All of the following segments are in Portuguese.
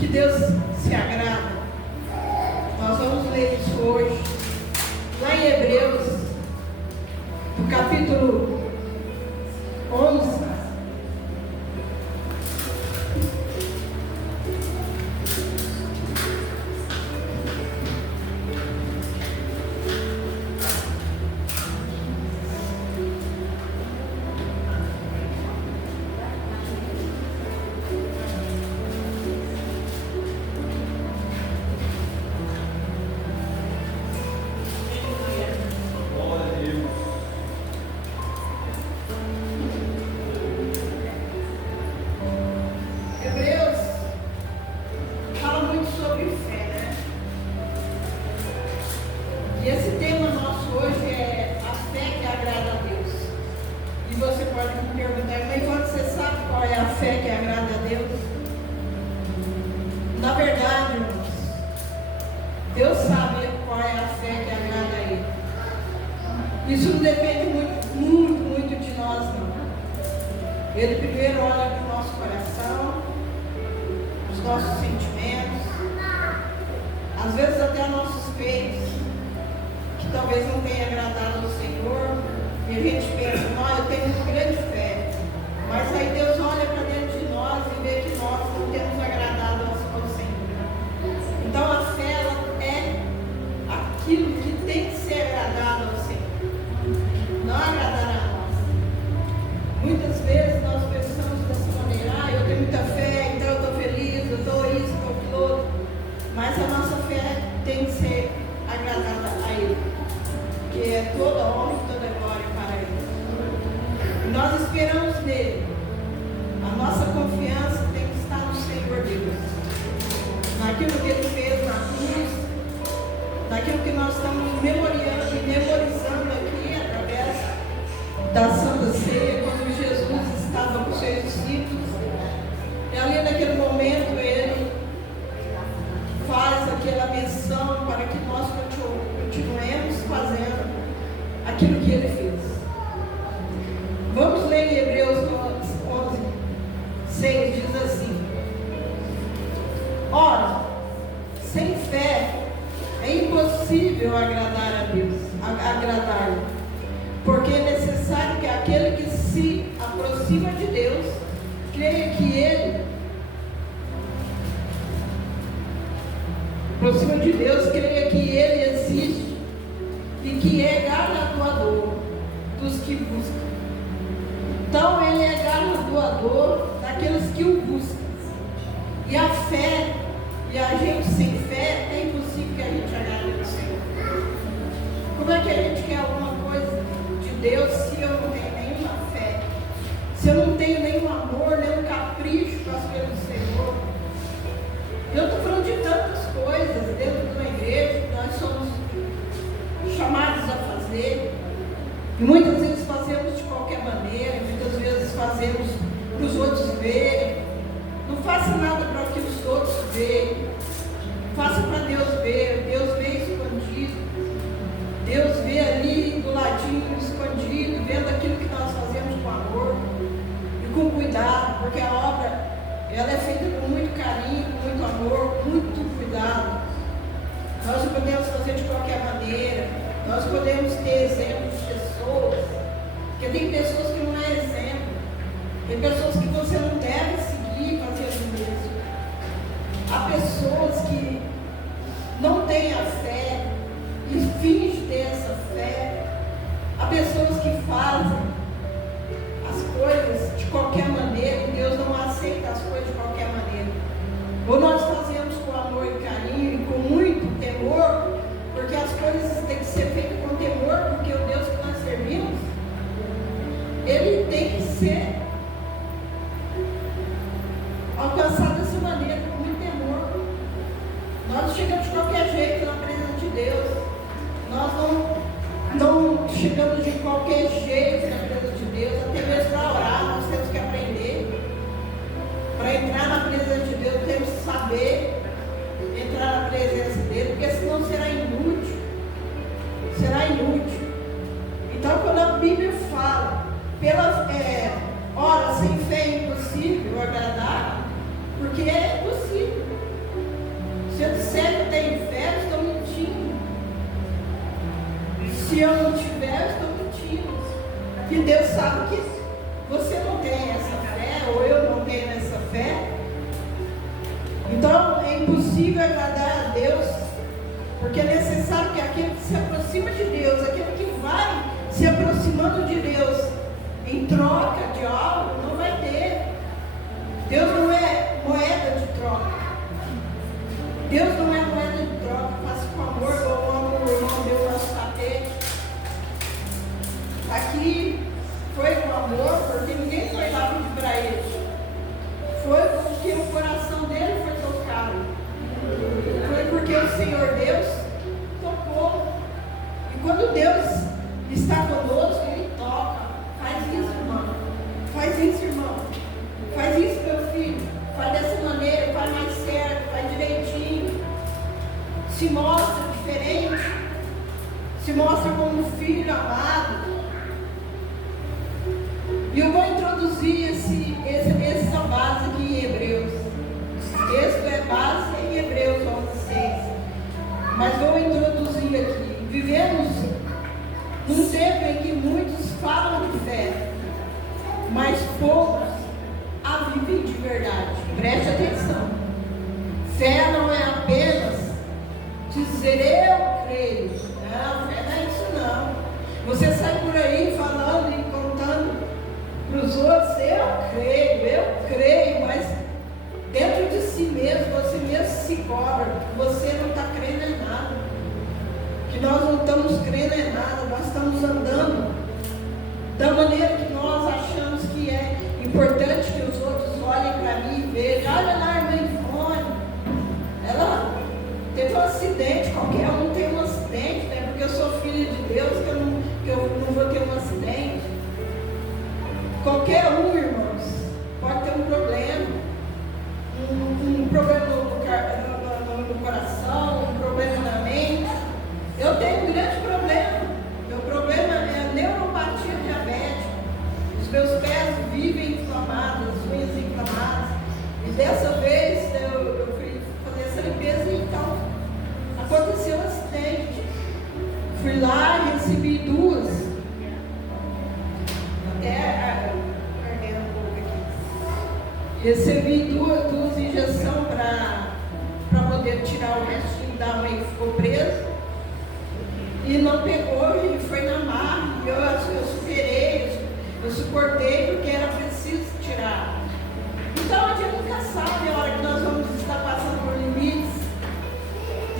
que Deus se agrada. Nós vamos ler isso hoje, lá em Hebreus, no capítulo 11. Isso não depende muito de nós, não. Ele primeiro olha para o nosso coração, os nossos sentimentos, às vezes até nossos feitos, que talvez não tenha agradado ao Senhor, e a gente pensa, não, eu tenho muito grande fé, mas aí Deus olha para dentro de nós e vê que nós não temos agradado ao Senhor. Então a fé, ela é aquilo que tem que ser agradado ao Senhor, não agradar a nós. Muitas vezes nós pensamos dessa maneira, eu tenho muita fé, então eu estou feliz, eu estou isso, estou aquilo outro. Mas a nossa fé tem que ser agradada a Ele, que é toda honra e toda glória para Ele. E nós esperamos nele. A nossa confiança tem que estar no Senhor Deus, naquilo que Ele fez na cruz, naquilo que nós estamos memoriando e memorizando aqui através da Santa Ceia, quando Jesus estava com seus discípulos. E ali naquele momento Ele faz aquela menção para que nós continuemos fazendo aquilo que Ele fez. Vamos ler em Hebreus 11, 6, diz assim: ora, sem fé é impossível agradar a Deus, agradar-lhe, porque é necessário que aquele que se aproxima de Deus creia que Ele existe e que é galardoador dos que buscam. Então Ele é galardoador daqueles que o buscam. E a fé, e a gente sem fé, é impossível que a gente agrade ao Senhor. Como é que a gente quer alguma coisa de Deus se eu não tenho nenhuma fé? Se eu não tenho nenhum amor, nenhum capricho com as coisas do Senhor? Eu estou falando de tantas coisas dentro de uma igreja que nós somos chamados a fazer. E muitas vezes fazemos de qualquer maneira, muitas vezes fazemos para os outros verem. Não faça nada para que os outros vejam. Faça para Deus ver. Deus vê escondido. Deus vê ali do ladinho escondido, vendo aquilo que nós fazemos com amor e com cuidado, porque a obra ela é feita com muito carinho, com muito amor, muito cuidado. Nós não podemos fazer de qualquer maneira. Nós podemos ter exemplos de pessoas, porque tem pessoas que não é exemplo. Tem pessoas que você não deve seguir fazendo mesmo. Há pessoas que não têm a fé e fingem ter essa fé. Há pessoas que fazem as coisas de qualquer maneira e Deus não aceita as coisas de qualquer maneira. Ou nós fazemos com amor e carinho e com muito temor, porque as coisas têm que ser feitas com temor, porque o Deus que nós servimos, Ele tem que ser alcançado dessa maneira, com muito temor. Nós não chegamos de qualquer jeito na presença de Deus. Nós não chegamos de qualquer jeito na presença de Deus, até mesmo para orar, nós temos que aprender. Para entrar na presença de Deus, temos que saber entrar na presença dele, porque senão será inútil. Será inútil. Então, quando a Bíblia fala, ora, sem fé é impossível agradar, porque é possível. conseguiu agradar a Deus, porque é necessário que aquele que se aproxima de Deus, aquele que vai se aproximando de Deus em troca de algo, não vai ter. Deus não é moeda de troca. Deus não é moeda de troca. Faça com amor, como o irmão deu o nosso tapete. Aqui foi com amor, porque ninguém foi lá pedir para ele. Foi porque o coração dele foi tocado. Foi porque o Senhor Deus tocou. E quando Deus está conosco, Ele toca. Faz isso, irmão. Faz isso, irmão. Faz isso, meu filho. Faz dessa maneira, faz mais certo, faz direitinho. Se mostra diferente. Se mostra como um filho amado. E eu vou introduzir essa base aqui em Hebreus. Esse é base em Hebreus 11:6. Mas vou introduzir aqui. Vivemos num tempo em que muitos falam de fé, mas poucos a vivem de verdade. Preste atenção. Fé não é apenas dizer eu creio. Não, fé não é isso não. Você sai por aí falando e contando para os outros, eu creio, mas dentro de si mesmo, você mesmo se cobra, você não está crendo em nada, que nós não estamos crendo em nada, nós estamos andando da maneira que nós achamos que é importante que os outros olhem para mim e vejam. Olha lá a irmã Ivone, ela teve um acidente, qualquer um tem um acidente, né? Porque eu sou filha de Deus, que eu não vou ter um acidente. Qualquer um, irmãos, pode ter um problema, um problema no coração, um problema na mente. Eu tenho um grande problema. Meu problema é a neuropatia diabética. Os meus pés vivem inflamados, as unhas inflamadas. E dessa vez eu fui fazer essa limpeza e então aconteceu um acidente. Fui lá e recebi duas. Recebi duas injeções para poder tirar o restinho da mãe que ficou presa. E não pegou e foi na marra. Eu superei, eu suportei porque era preciso tirar. Então a gente nunca sabe a hora que nós vamos estar passando por limites.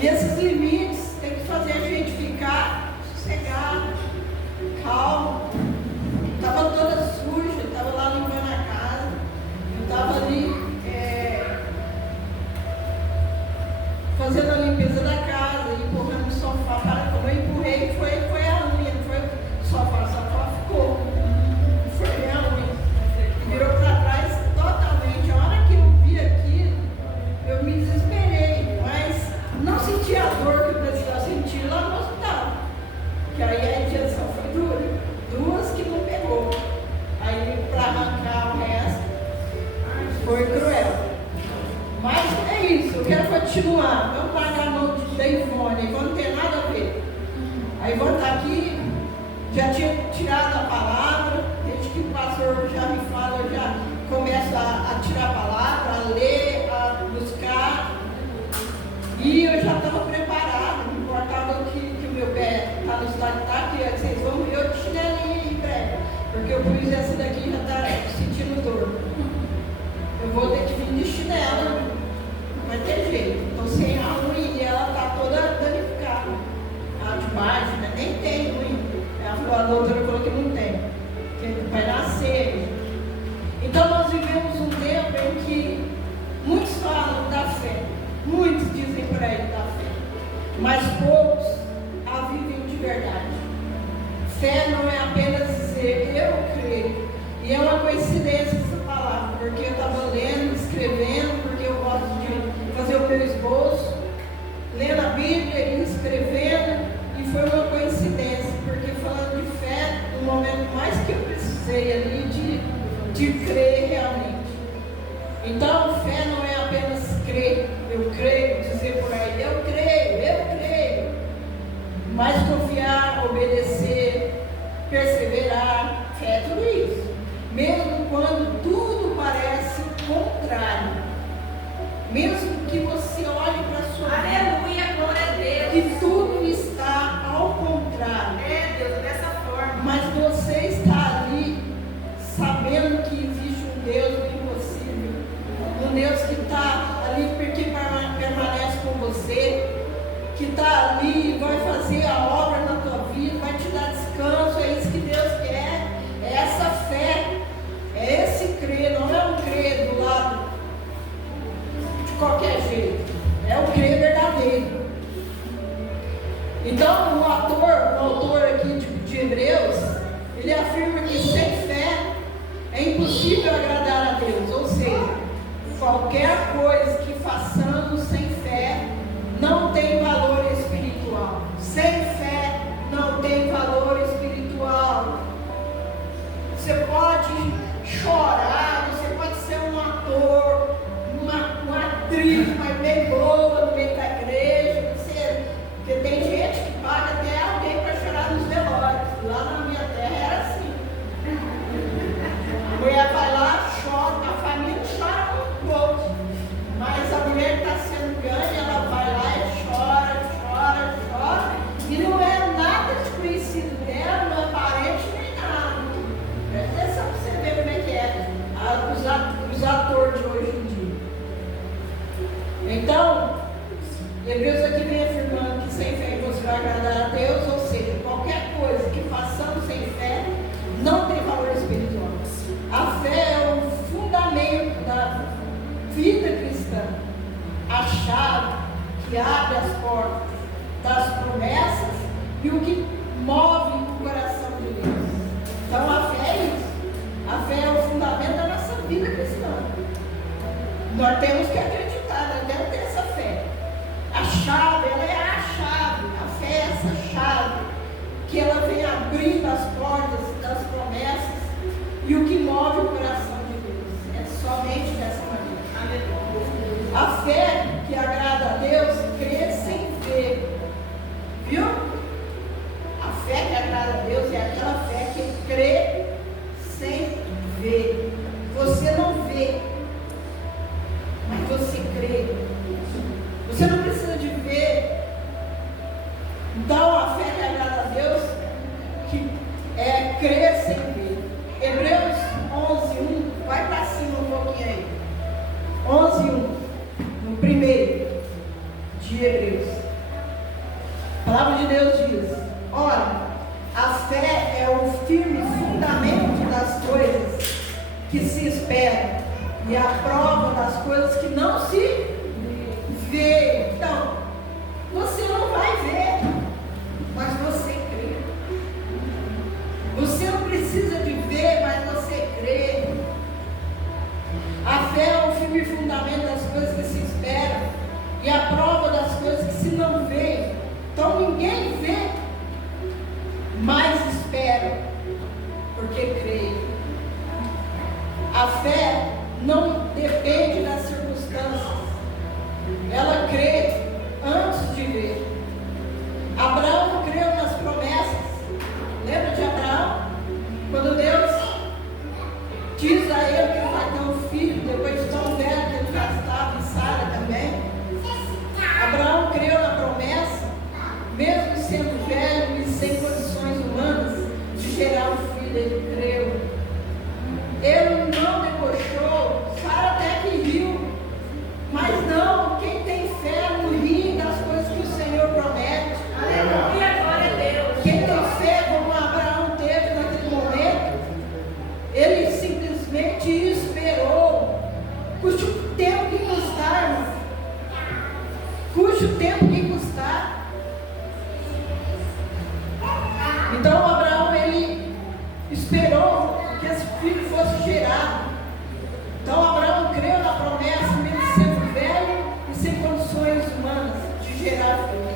E esses limites tem que fazer a gente ficar sossegado, calmo. Estava toda suja, estava lá limpando a casa. Eu estava ali fazendo a limpeza da casa, empurrando o sofá. Quando eu empurrei, foi a unha, não foi o sofá ficou. Foi a unha. Virou para trás totalmente. A hora que eu vi aquilo, eu me desesperei, mas não senti a dor que eu precisava sentir lá no hospital. Que aí a injeção foi dura. Duas que não pegou. Aí para arrancar o resto foi cruel. Mas é isso, eu quero continuar. Vamos largar a mão da Ivone, Ivone não tem nada a ver. A Ivone está aqui, já tinha tirado a palavra, desde que o pastor já me fala, eu já começo a tirar a palavra, a ler, a buscar. E eu já estava preparado, não importava que o meu pé está no estado que está, que vocês vão ver eu de chinelinho em breve, porque eu pus essa daqui já está sentindo dor. Eu vou ter que vir de chinelo, não vai ter jeito. Estou sem a unha e ela está toda danificada. A de baixo, né? Nem tem unha. A doutora falou que não tem, que vai nascer. Então nós vivemos um tempo em que muitos falam da fé, muitos dizem por aí da fé, mas poucos a vivem de verdade. Fé não é apenas dizer eu creio, e é uma coincidência essa palavra, porque eu estava lendo, escrevendo, porque eu gosto de fazer o meu esboço, lendo a Bíblia e escrevendo, e foi uma coincidência, porque falando de fé, no momento mais que eu precisei ali de crer realmente. Então, fé não é apenas crer, eu creio, dizer por aí, eu creio, mas confiar, obedecer, perseverar, fé é tudo isso. Mesmo quando tudo parece contrário, mesmo que você olhe para a que está ali porque permanece com você, que está ali e vai fazer a obra na tua vida, vai te dar descanso. É isso que Deus quer, é essa fé, é esse crer, não é um crer do lado de qualquer jeito, é o crer verdadeiro. Então o autor aqui de Hebreus, ele afirma que sem fé é impossível agradar a Deus, ou seja, qualquer coisa que façamos sem fé não tem valor espiritual. Sem fé não tem valor espiritual. Você pode chorar, você pode ser um ator, uma atriz, mas bem boa no meio da igreja, porque tem gente que paga até alguém para chorar nos velórios. Lá na minha terra era assim. A mulher vai lá, chora, a família chora um pouco, mas a mulher que está sendo ganha, ela vai lá e chora, e não é nada desconhecido dela, não é parente nem nada. Presta atenção para você ver como é que é os atores de hoje em dia. Então, Hebreus aqui vem afirmando que sem fé você vai agradar a Deus, ou seja, qualquer coisa que façamos sem fé não tem valor espiritual. A fé é o fundamento da vida cristã, a chave que abre as portas das promessas e o que move o coração de Deus. Então a fé é isso. A fé é o fundamento da nossa vida cristã. Nós temos que acreditar, nós temos que ter essa fé. A chave, ela é a chave. A fé é essa chave que ela vem abrindo as portas das promessas e o que move o coração de Deus. É somente dessa maneira. A fé que agrada a Deus crê sem ver. Viu? A fé que agrada a Deus é aquela fé que crê sem ver. Você não vê, mas você crê. Você não precisa de ver. Então a fé que agrada a Deus que é crer sem ver. Hebreus 11:1, vai para cima um pouquinho aí. 11:1, no primeiro de Hebreus. A palavra de Deus diz: ora, a fé é o firme fundamento das coisas que se esperam e a prova das coisas que não se vê. Então, você não vai ver, mas você crê. Você não precisa de ver, mas você crê. A fé é o firme fundamento das coisas que se esperam e a prova das coisas que se não vê. Então ninguém vê, mas espera, porque crê. A fé não depende das circunstâncias, ela crê antes de ver. Abraão creu nas promessas. Lembra de Abraão? Quando Deus diz a ele que ele vai ter um filho, depois de tão velho que ele já estava, e Sara também. Abraão creu na promessa, mesmo sendo velho e sem condições humanas de gerar um filho, ele creu. Ele não debochou, Sara até que riu, mas não, quem tem fé não ri das coisas que o Senhor promete. Aleluia, glória a Deus. Quem tem fé, como Abraão teve naquele momento, ele simplesmente esperou, custe o tempo que custar, irmão. Custe o tempo que custar. Então Abraão, ele esperou que esse filho fosse gerado. Então Abraão creu na promessa, mesmo sendo velho e sem condições humanas de gerar filho.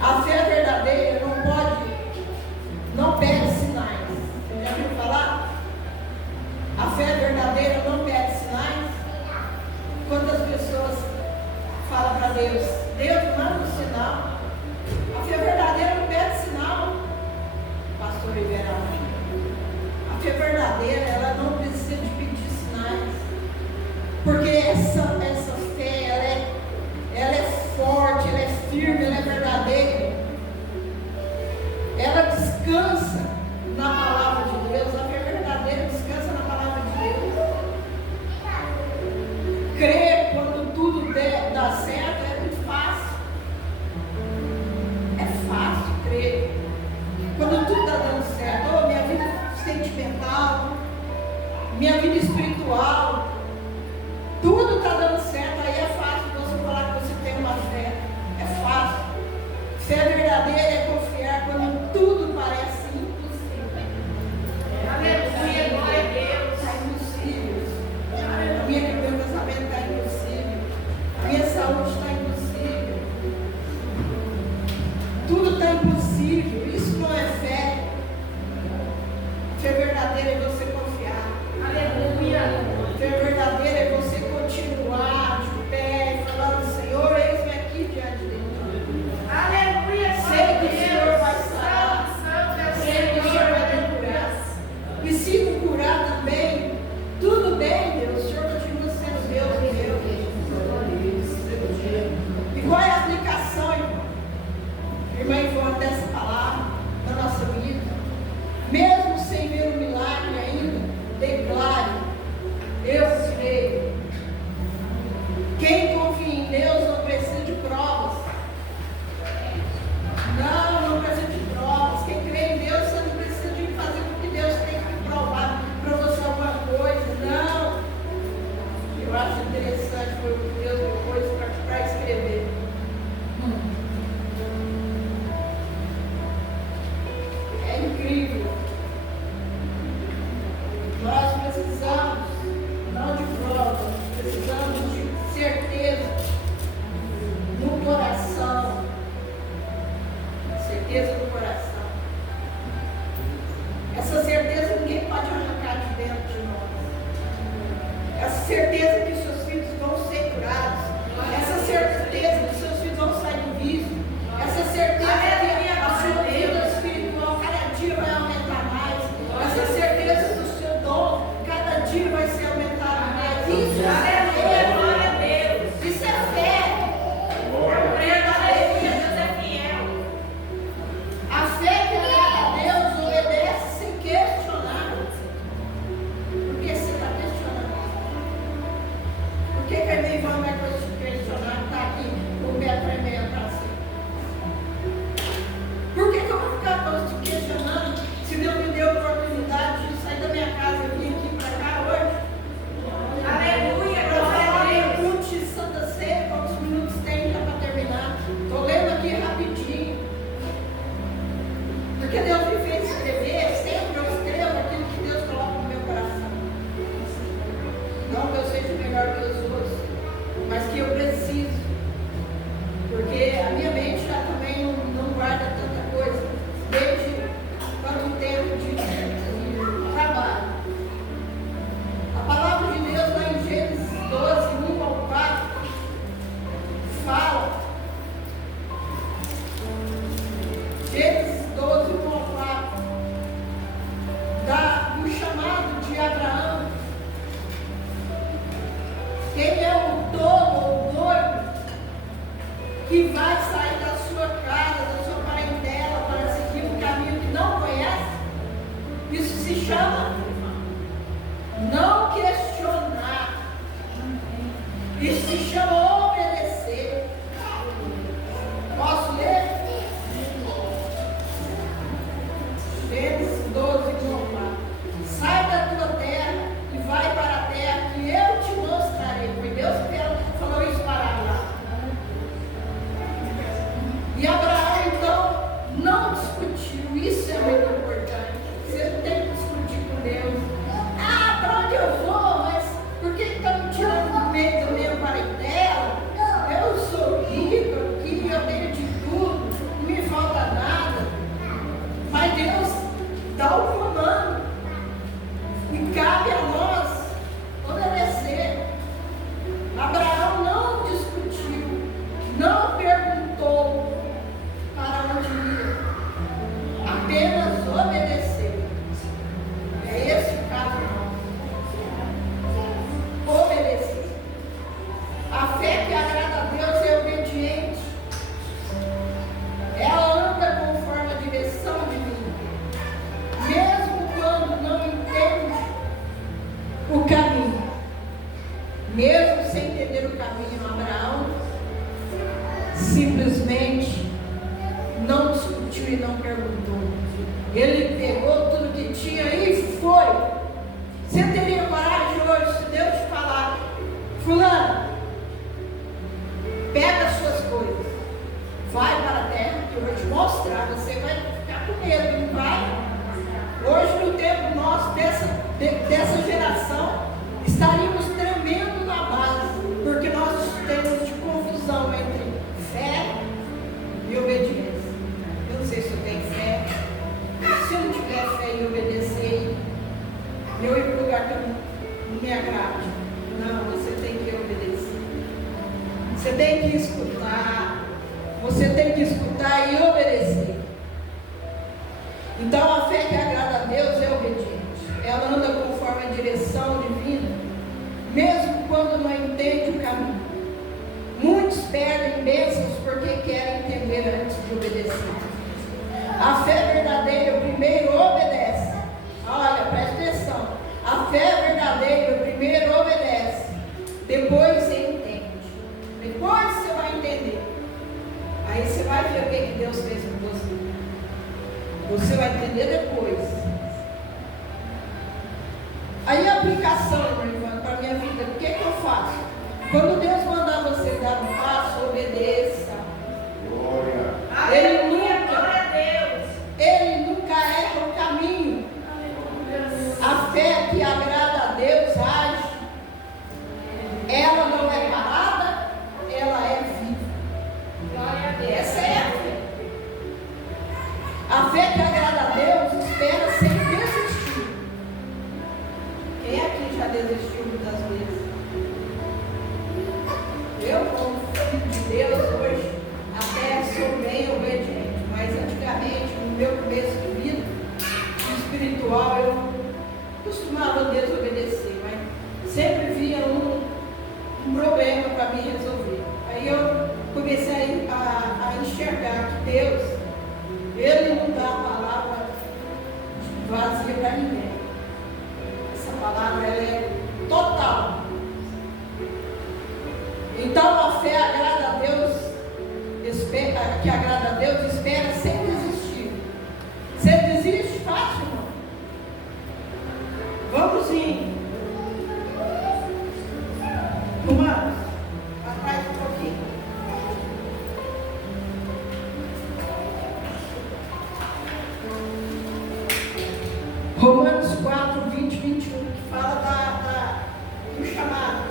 A fé verdadeira não pede sinais. Você já ouviu falar? A fé verdadeira não pede sinais. Quantas pessoas falam para Deus: Deus, manda um sinal. A fé verdadeira não pede sinal. Pastor Rivera, a fé verdadeira, ela não precisa de pedir sinais, porque essa fé, ela é forte, ela é firme, ela é verdadeira, ela descansa na palavra de Deus. A fé verdadeira descansa na palavra de Deus. minha vida espiritual, tudo está dando certo. Aí é fácil você falar que você tem uma fé. É fácil. Fé verdadeira é confiar quando tudo parece impossível. Aleluia, glória a Deus. Está impossível. Meu casamento está impossível. A minha saúde está impossível. Tudo está impossível. Isso não é fé. Fé verdadeira é você confiar. Aleluia. Fé verdadeira é você continuar de pé e falando: Senhor, eis-me aqui diante de ti. Aleluia. Sei que o Senhor vai sarar. Sei que o Senhor vai me curar. E se me curar também, tudo bem, Deus. O Senhor continua sendo Deus e meu. E qual é a aplicação, irmão? Irmã Ivone, dessa palavra na nossa vida? Mesmo sem ver o milagre ainda, declare: eu creio. Quem confia em Deus não precisa de provas. Não precisa de provas. Quem crê em Deus, você não precisa de fazer com que Deus tem que provar para você alguma coisa. Não. Eu acho interessante, foi o que Deus me pôs para escrever. É incrível. Nós precisamos, não de provas, precisamos de certeza no coração. Certeza no coração. Essa certeza ninguém pode arrancar de dentro de nós. Essa certeza que seus filhos vão ser curados. Essa certeza que seus filhos vão sair do vício. Essa certeza que a sua vida espiritual cada dia vai aumentar mais. Essa certeza do seu dom cada dia vai ser aumentado mais. Isso é fé, glória a Deus. Isso é fé. Deus é fiel. A fé que agrada a Deus obedece sem questionar. Por que você está questionando? Por que a minha irmã vai questionar? Está aqui com o pé tremendo para cima. Por que eu vou ficar te questionando se Deus me deu a oportunidade de sair da minha casa e vir aqui para cá hoje? Aleluia! Para falar meu culto de Santa Ceia, quantos minutos tem já para terminar? Estou lendo aqui rapidinho. Porque Deus me fez escrever, sempre eu escrevo aquilo que Deus coloca no meu coração. Não que eu seja melhor que os outros, mas que eu preciso. Porque a minha mente já também não guarda tanta coisa, desde quanto tempo de trabalho. A palavra de Deus lá em Gênesis 12, 1 ao 4, fala. Gênesis 12, 1 ao 4, do chamado de Abraão. Quem é o tolo ou doido que vai sair da sua casa, da sua parentela, para seguir um caminho que não conhece? Isso se chama não questionar. Isso se chama obedecer. Posso ler? Gênesis 12, 1 ao 4. Sai da tua terra e vai para a terra que eu te mostrarei. Foi Deus que falou isso para Abraão. E Abraão então não discutiu. Isso é muito importante. Você não tem que discutir com Deus. Para onde eu vou? Mas por que está me tirando do meio da minha parentela? Eu sou rico aqui, eu tenho de tudo, não me falta nada. Mas Deus dá o comando. E cabe a nós obedecer. Abraão não discutiu, não perguntou para onde ia, apenas obedeceu. É esse o caso nosso. Obedecer. A fé que agrada a Deus é obediente. Ela anda conforme a direção divina, mesmo quando não entende o caminho. Mesmo sem entender o caminho, Abraão simplesmente não discutiu e não perguntou. Ele pegou tudo que tinha e foi. Você teria Abraão, pega as suas coisas, vai para a terra que eu vou te mostrar. Você vai ficar com medo, não vai? Hoje, no tempo nosso, dessa geração, estaríamos tremendo na base, porque nós temos de confusão entre fé e obediência. Eu não sei se eu tenho fé. Se eu não tiver fé e obedecer, eu ir para o lugar que não me agrade. Não, você tem que obedecer. Você tem que escutar. Você tem que escutar e obedecer. Então a fé que agrada a Deus é obediente. Ela anda conforme a direção divina, mesmo quando não entende o caminho. Muitos perdem bênçãos porque querem entender antes de obedecer. A fé verdadeira primeiro obedece. Olha, preste atenção. A fé verdadeira primeiro obedece. Depois você entende. Depois você vai entender. Aí você vai ver o que Deus fez com você. Você vai entender depois. Aí a aplicação, meu irmão, para a minha vida, o que eu faço? Quando Deus mandar você dar um passo, obedeça. Glória. Ele nunca erra o caminho. A fé que agrada a Deus age. Ela não é parada, ela é viva. Glória a Deus. Essa é a fé. A fé que agrada a Deus espera sem desistir. Quem aqui já desistiu muitas vezes? Eu, como filho de Deus, hoje até sou bem obediente, mas antigamente, no meu começo de vida espiritual, eu costumava desobedecer, mas sempre via um problema para me resolver. Aí eu comecei a enxergar que Deus, Ele não dá a palavra vazia para ninguém. Essa palavra ela é total. Então a fé agrada a Deus, que agrada a Deus, espera sem desistir. Você desiste fácil, irmão? Vamos em Romanos, atrás um pouquinho. Romanos 4, 20, 21, que fala do chamado.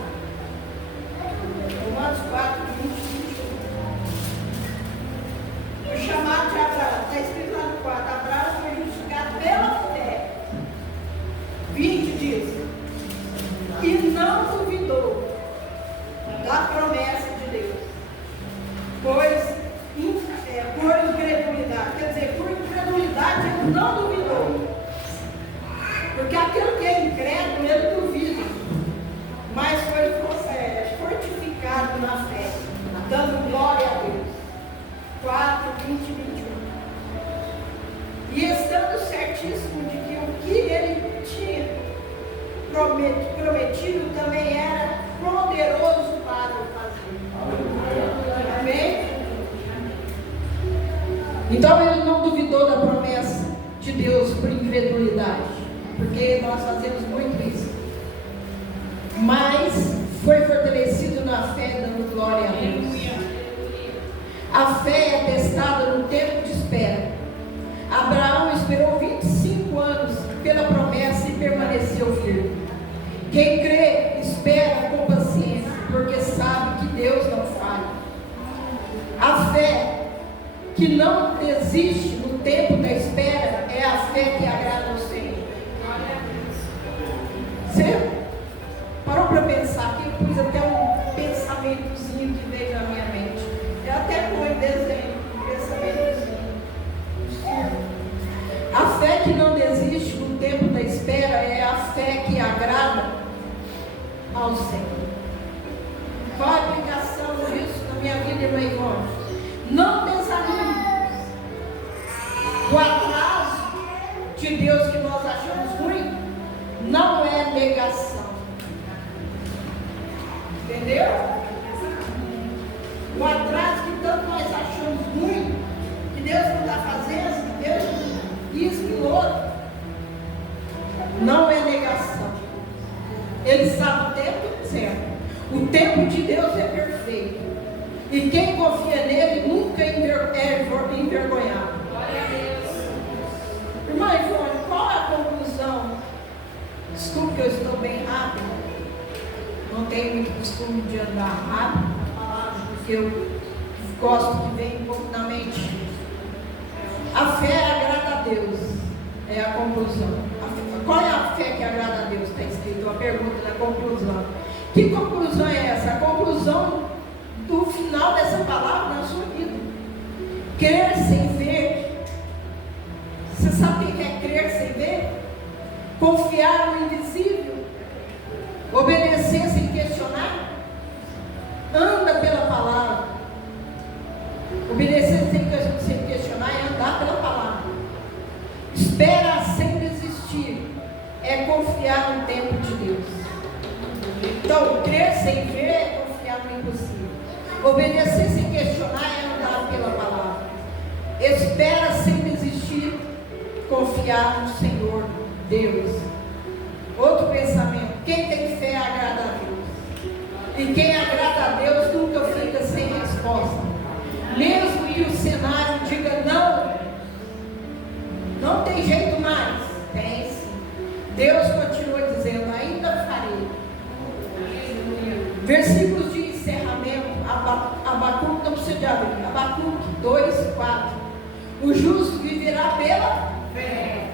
Romanos 4, 20, 21. O chamado de Abraão, está escrito lá no 4, Abraão foi justificado pela fé. 20 diz, e não duvidou da promessa de Deus, pois por incredulidade, quer dizer, por incredulidade ele não duvidou. Porque aquilo que é incrédulo, ele duvida. Mas foi fortificado na fé, dando glória a Deus. 4, 20 e 21. E estando certíssimo de que o que ele tinha prometido também era poderoso para o fazer. Amém? Então ele não duvidou da promessa de Deus por incredulidade. Porque nós fazemos muito isso. Mas foi fortalecido na fé, dando glória a Deus. A fé é testada no tempo de espera. Abraão esperou 25 anos pela promessa e permaneceu firme. Quem crê, espera com paciência, porque sabe que Deus não falha. A fé que não desiste no tempo da espera é a fé que agrada ao Senhor. Você parou para pensar aqui? Eu pus até um pensamentozinho que veio na minha mente. Eu até pus desenho, um pensamentozinho. A fé que não desiste no tempo da espera é a fé que agrada ao Senhor. Qual a aplicação disso na minha vida, irmã Ivone? Não desanime. O atraso de Deus que nós achamos ruim não é negação. Entendeu? O atraso que tanto nós achamos ruim, que Deus não está fazendo, que Deus esquilou, não é negação. Ele sabe o tempo certo. O tempo de Deus é perfeito. E quem confia nele nunca é envergonhado. Glória a Deus. Irmã Ivone, qual é a conclusão? Desculpe que eu estou bem rápido. Não tenho muito costume de andar rápido, porque eu gosto que venha um pouco na mente. A fé agrada a Deus. É a conclusão. Qual é a fé que agrada a Deus? Está escrito a pergunta da conclusão. Que conclusão é essa? A conclusão do final dessa palavra na sua vida. Crer sem ver. Você sabe o que é crer sem ver? Confiar no invisível. Obedecer sem questionar. Anda pela palavra. Obedecer sem questionar é andar pela palavra. Espera sem desistir. É confiar no tempo de Deus. Então, crer sem ver é confiar no impossível. Obedecer sem questionar é andar pela palavra. Espera sem desistir. Confiar no Senhor Deus. Outro pensamento. Quem tem fé agrada a Deus. E quem agrada a Deus nunca fica sem resposta. Mesmo que o cenário diga não. Não tem jeito mais. Tem sim. Deus continua dizendo, ainda farei. Versículos de encerramento. Abacuque, não precisa de abrir. Abacuque 2:4. O justo viverá pela fé.